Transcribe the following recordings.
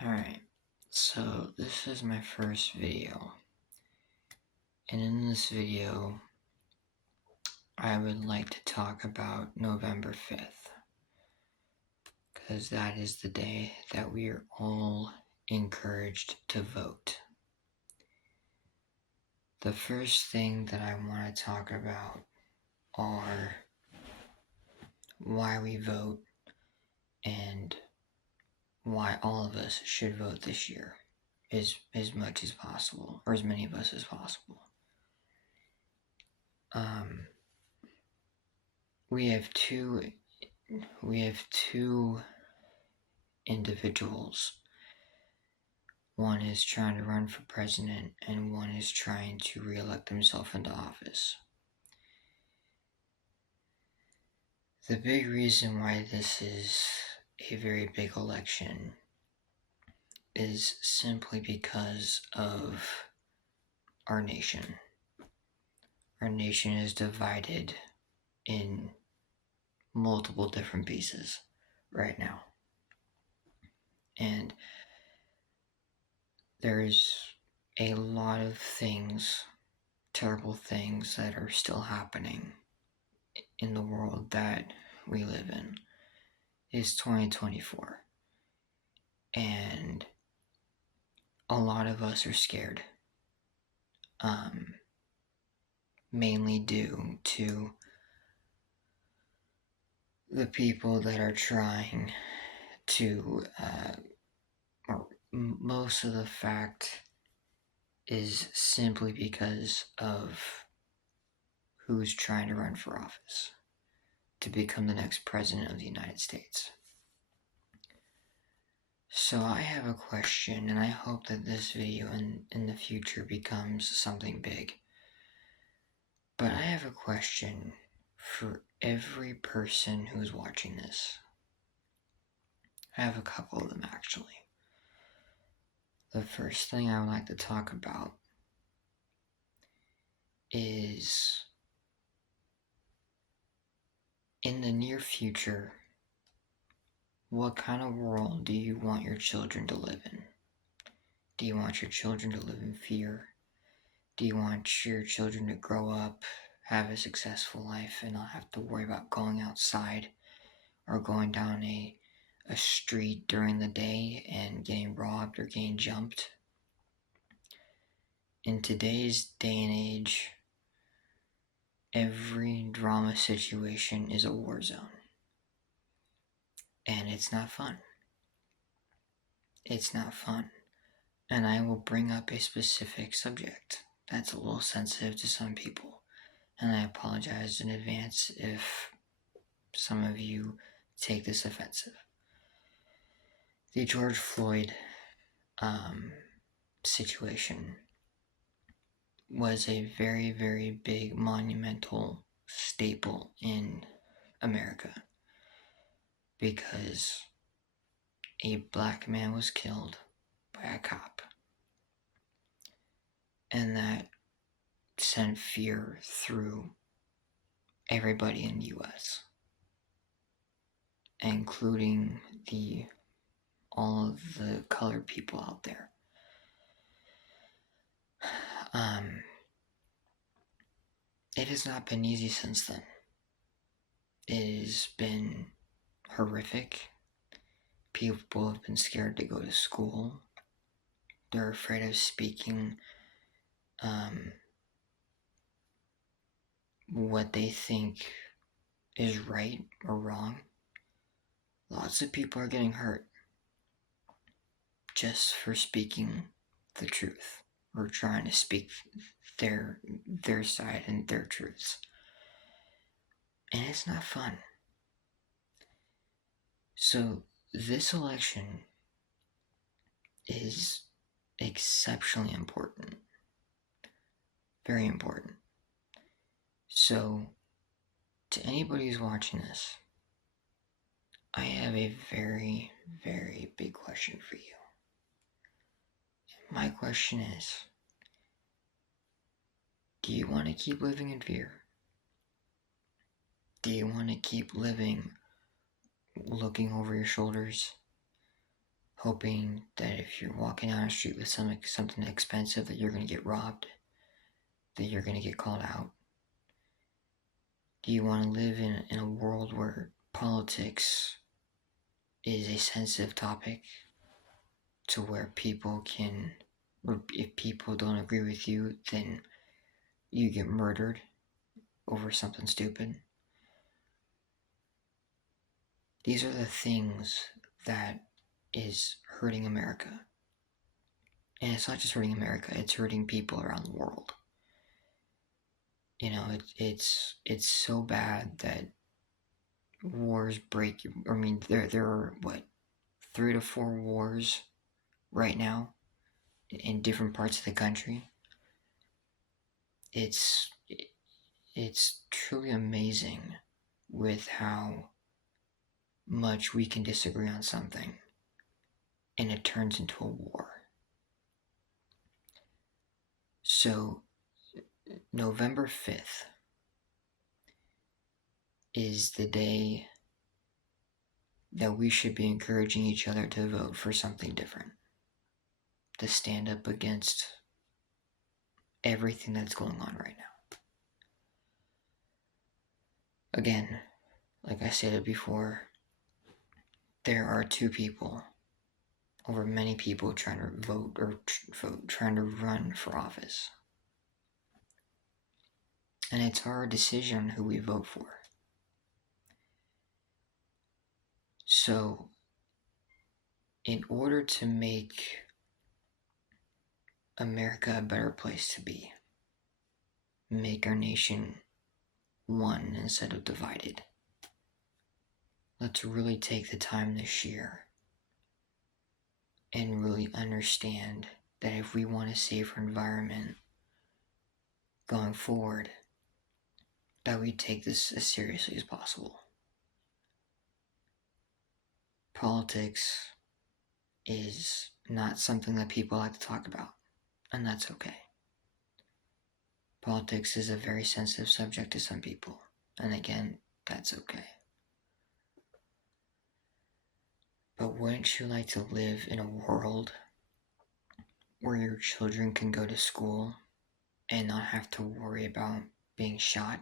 Alright, so this is my first video, and in this video, I would like to talk about November 5th, because that is the day that we are all encouraged to vote. The first thing that I want to talk about are why we vote and why all of us should vote this year as much as possible, or as many of us as possible. We have two individuals. One is trying to run for president, and one is trying to re-elect himself into office. The big reason why this is a very big election is simply because of our nation. Our nation is divided in multiple different pieces right now. And there's a lot of things, terrible things, that are still happening in the world that we live in. It's 2024, and a lot of us are scared, mainly due to the people that are trying to, or most of the fact is simply because of who's trying to run for office to become the next president of the United States. So I have a question, and I hope that this video in the future becomes something big. But I have a question for every person who's watching this. I have a couple of them, actually. The first thing I would like to talk about is, in the near future, what kind of world do you want your children to live in? Do you want your children to live in fear? Do you want your children to grow up, have a successful life, and not have to worry about going outside or going down a street during the day and getting robbed or getting jumped? In today's day and age, every drama situation is a war zone. And it's not fun. It's not fun. And I will bring up a specific subject that's a little sensitive to some people. And I apologize in advance if some of you take this offensive. The George Floyd situation was a very, very big, monumental staple in America, because a black man was killed by a cop, and that sent fear through everybody in the US, including all of the colored people out there. It has not been easy since then. It has been horrific. People have been scared to go to school. They're afraid of speaking what they think is right or wrong. Lots of people are getting hurt just for speaking the truth, or trying to speak their side and their truths. And it's not fun. So this election is exceptionally important. Very important. So, to anybody who's watching this, I have a very, very big question for you. My question is, do you want to keep living in fear? Do you want to keep living looking over your shoulders, hoping that if you're walking down the street with something expensive that you're going to get robbed, that you're going to get called out? Do you want to live in a world where politics is a sensitive topic, to where people can, or if people don't agree with you, then you get murdered over something stupid? These are the things that is hurting America. And it's not just hurting America, it's hurting people around the world. You know, it's so bad that wars break. I mean, there are what, 3 to 4 wars right now in different parts of the country. It's truly amazing with how much we can disagree on something and it turns into a war. So November 5th is the day that we should be encouraging each other to vote for something different, to stand up against everything that's going on right now. Again, like I said before, there are 2 people over many people trying to vote or trying to run for office. And it's our decision who we vote for. So, in order to make America a better place to be, make our nation one instead of divided, let's really take the time this year and really understand that if we want a safer environment going forward, that we take this as seriously as possible. Politics is not something that people like to talk about, and that's okay. Politics is a very sensitive subject to some people, and again, that's okay. But wouldn't you like to live in a world where your children can go to school and not have to worry about being shot?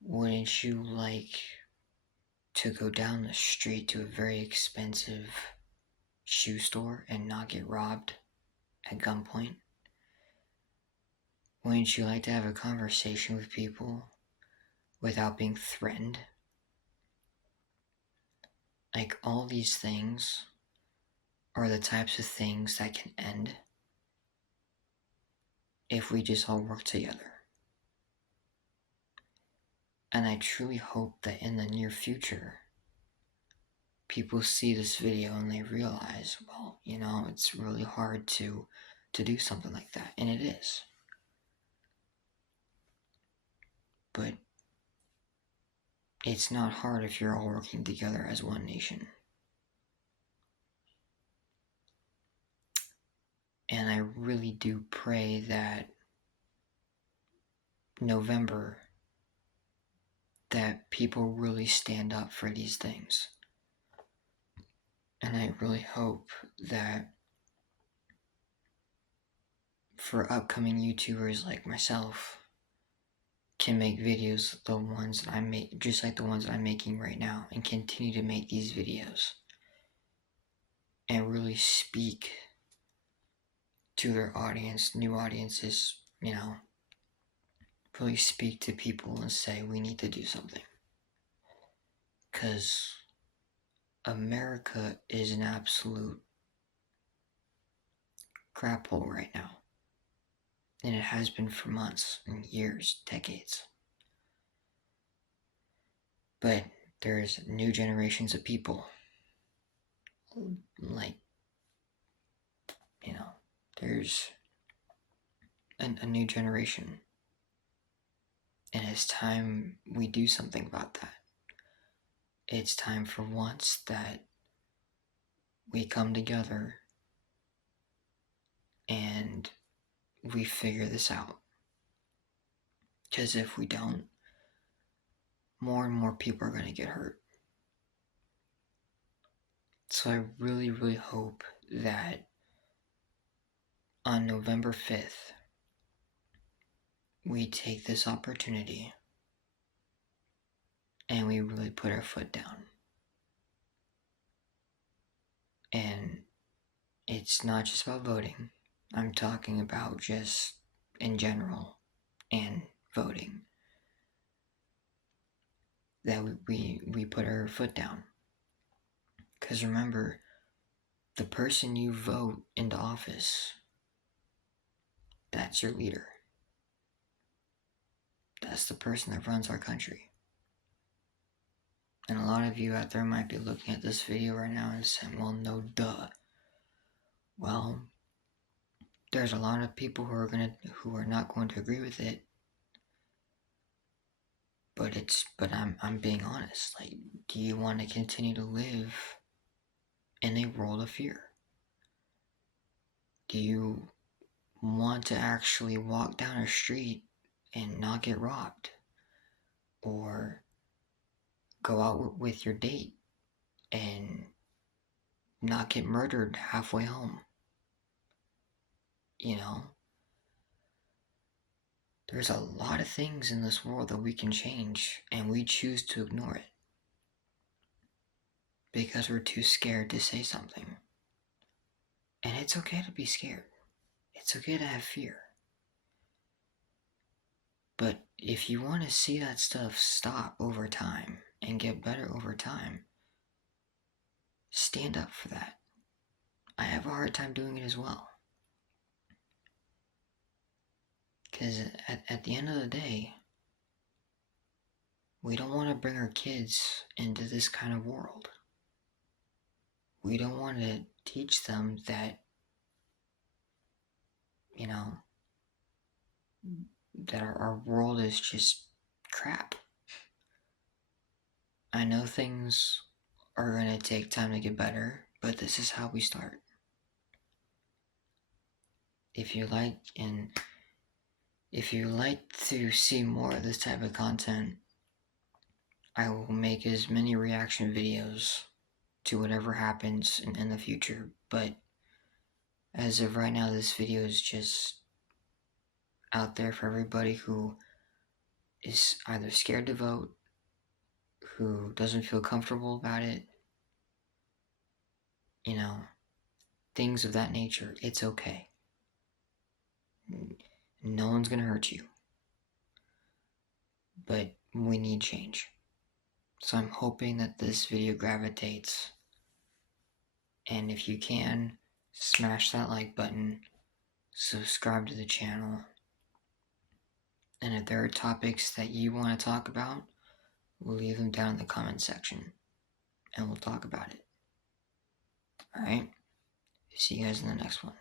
Wouldn't you like to go down the street to a very expensive shoe store and not get robbed at gunpoint? Wouldn't you like to have a conversation with people without being threatened? Like, all these things are the types of things that can end if we just all work together. And I truly hope that in the near future, people see this video and they realize, well, you know, it's really hard to do something like that. And it is. But it's not hard if you're all working together as one nation. And I really do pray that November, that people really stand up for these things. And I really hope that for upcoming YouTubers like myself can make videos the ones that I make, just like the ones that I'm making right now, and continue to make these videos and really speak to their audience, new audiences, you know, really speak to people and say we need to do something. Because America is an absolute crap hole right now. And it has been for months and years, decades. But there's new generations of people, like, you know, there's a new generation. And it's time we do something about that. It's time for once that we come together and we figure this out. Because if we don't, more and more people are going to get hurt. So I really, really hope that on November 5th, we take this opportunity and we really put our foot down. And it's not just about voting. I'm talking about just in general and voting. That we put our foot down. Because remember, the person you vote into office, that's your leader. That's the person that runs our country. And a lot of you out there might be looking at this video right now and saying, well, no, duh. Well, there's a lot of people who are not going to agree with it. But I'm being honest. Like, do you want to continue to live in a world of fear? Do you want to actually walk down a street and not get robbed? Or go out with your date and not get murdered halfway home? You know? There's a lot of things in this world that we can change, and we choose to ignore it. Because we're too scared to say something. And it's okay to be scared. It's okay to have fear. But if you want to see that stuff stop over time and get better over time, stand up for that. I have a hard time doing it as well. Because at the end of the day, we don't want to bring our kids into this kind of world. We don't want to teach them that, you know, that our world is just crap. I know things are going to take time to get better, but this is how we start. If you like to see more of this type of content, I will make as many reaction videos to whatever happens in the future. But as of right now, this video is just out there for everybody who is either scared to vote, who doesn't feel comfortable about it, you know, things of that nature. It's okay. No one's gonna hurt you. But we need change. So I'm hoping that this video gravitates. And if you can, smash that like button, subscribe to the channel. And if there are topics that you want to talk about, we'll leave them down in the comment section. And we'll talk about it. Alright? See you guys in the next one.